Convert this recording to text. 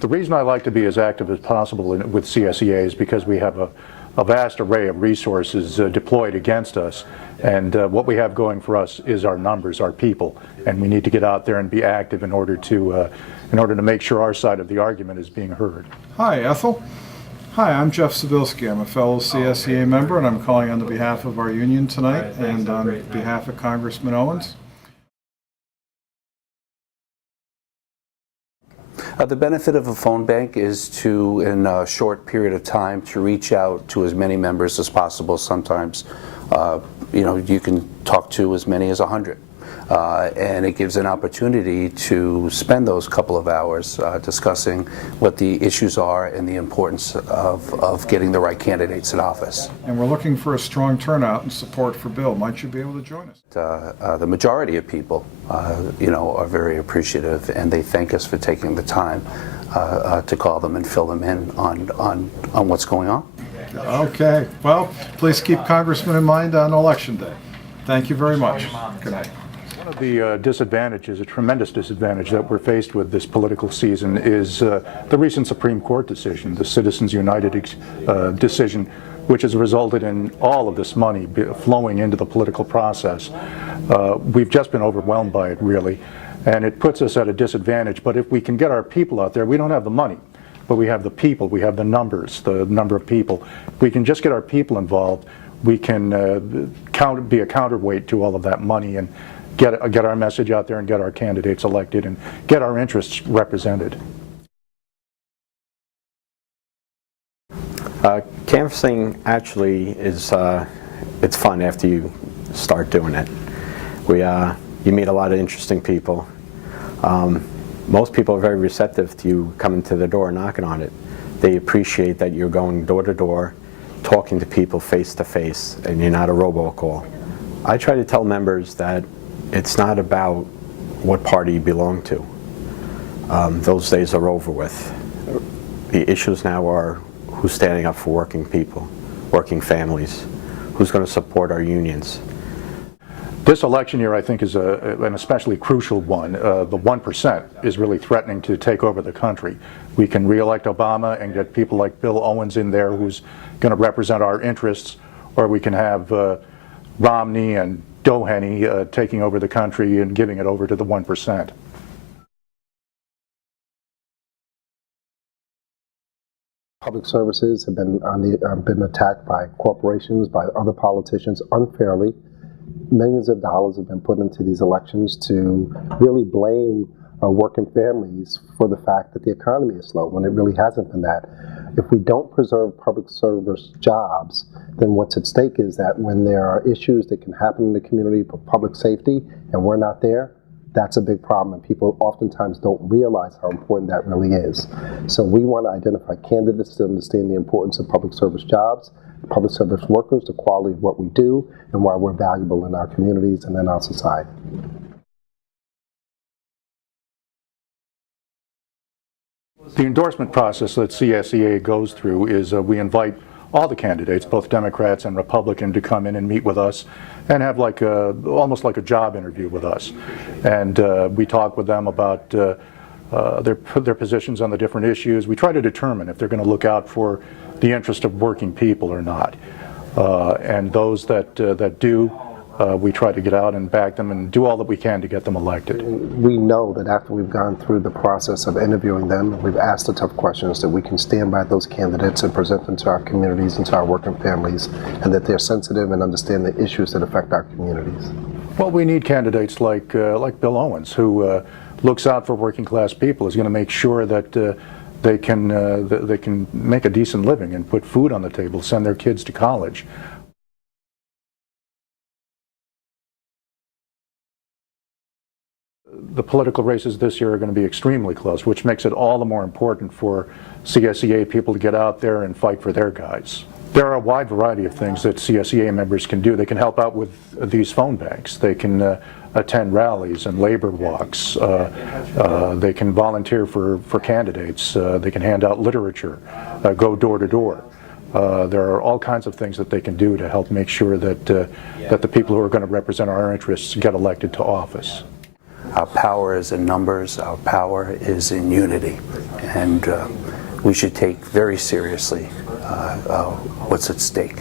The reason I like to be as active as possible with CSEA is because we have a vast array of resources deployed against us, and what we have going for us is our numbers, our people, and we need to get out there and be active in order to make sure our side of the argument is being heard. Hi, Ethel. Hi, I'm Jeff Sabilski. I'm a fellow CSEA member, and I'm calling on behalf of our union tonight and on behalf of Congressman Owens. The benefit of a phone bank is to, in a short period of time, to reach out to as many members as possible. Sometimes, you can talk to as many as 100. And it gives an opportunity to spend those couple of hours discussing what the issues are and the importance of getting the right candidates in office. And we're looking for a strong turnout and support for Bill. Might you be able to join us? The majority of people, are very appreciative, and they thank us for taking the time to call them and fill them in on what's going on. Okay. Well, please keep Congressman in mind on Election Day. Thank you very much. Good night. One of the disadvantages, a tremendous disadvantage that we're faced with this political season is the recent Supreme Court decision, the Citizens United decision, which has resulted in all of this money flowing into the political process. We've just been overwhelmed by it, really, and it puts us at a disadvantage. But if we can get our people out there, we don't have the money, but we have the people, we have the numbers, the number of people. If we can just get our people involved, we can be a counterweight to all of that money and get our message out there and get our candidates elected and get our interests represented. Canvassing actually is it's fun after you start doing it. You meet a lot of interesting people. Most people are very receptive to you coming to the door and knocking on it. They appreciate that you're going door to door, talking to people face to face, and you're not a robocall. I try to tell members that it's not about what party you belong to. Those days are over with. The issues now are who's standing up for working people, working families, who's going to support our unions. This election year, I think, is an especially crucial one. The 1% is really threatening to take over the country. We can re-elect Obama and get people like Bill Owens in there who's going to represent our interests, or we can have Romney and Doheny taking over the country and giving it over to the 1%. Public services have been attacked by corporations, by other politicians unfairly. Millions of dollars have been put into these elections to really blame working families for the fact that the economy is slow, when it really hasn't been that. If we don't preserve public service jobs, then what's at stake is that when there are issues that can happen in the community for public safety and we're not there, that's a big problem, and people oftentimes don't realize how important that really is. So we want to identify candidates to understand the importance of public service jobs, public service workers, the quality of what we do, and why we're valuable in our communities and in our society. The endorsement process that CSEA goes through is we invite all the candidates, both Democrats and Republican, to come in and meet with us and have almost like a job interview with us. And we talk with them about their positions on the different issues. We try to determine if they're going to look out for the interest of working people or not. And those that do, we try to get out and back them and do all that we can to get them elected. We know that after we've gone through the process of interviewing them, we've asked the tough questions, that we can stand by those candidates and present them to our communities and to our working families, and that they're sensitive and understand the issues that affect our communities. Well, we need candidates like Bill Owens, who looks out for working class people, is going to make sure that they can make a decent living and put food on the table, send their kids to college. The political races this year are going to be extremely close, which makes it all the more important for CSEA people to get out there and fight for their guys. There are a wide variety of things that CSEA members can do. They can help out with these phone banks. They can attend rallies and labor walks. They can volunteer for candidates. They can hand out literature, go door to door. There are all kinds of things that they can do to help make sure that the people who are going to represent our interests get elected to office. Our power is in numbers, our power is in unity, and we should take very seriously what's at stake.